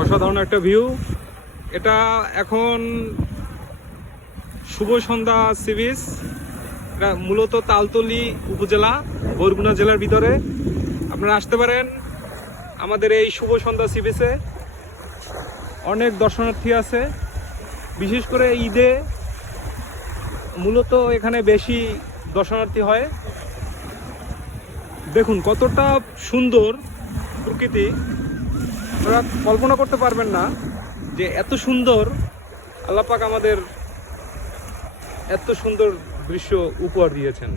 অসাধারণ একটা ভিউ। এটা এখন শুভ সন্ধ্যা সি বিচ। এটা মূলত তালতলী উপজেলা, বরগুনা জেলার ভিতরে। আপনারা আসতে পারেন আমাদের এই শুভ সন্ধ্যা সি বিচে। অনেক দর্শনার্থী আছে, বিশেষ করে ঈদে মূলত এখানে বেশি দর্শনার্থী হয়। দেখুন কতটা সুন্দর প্রকৃতি, আপনারা কল্পনা করতে পারবেন না যে এত সুন্দর আল্লাহ পাক আমাদের এত সুন্দর দৃশ্য উপহার দিয়েছেন।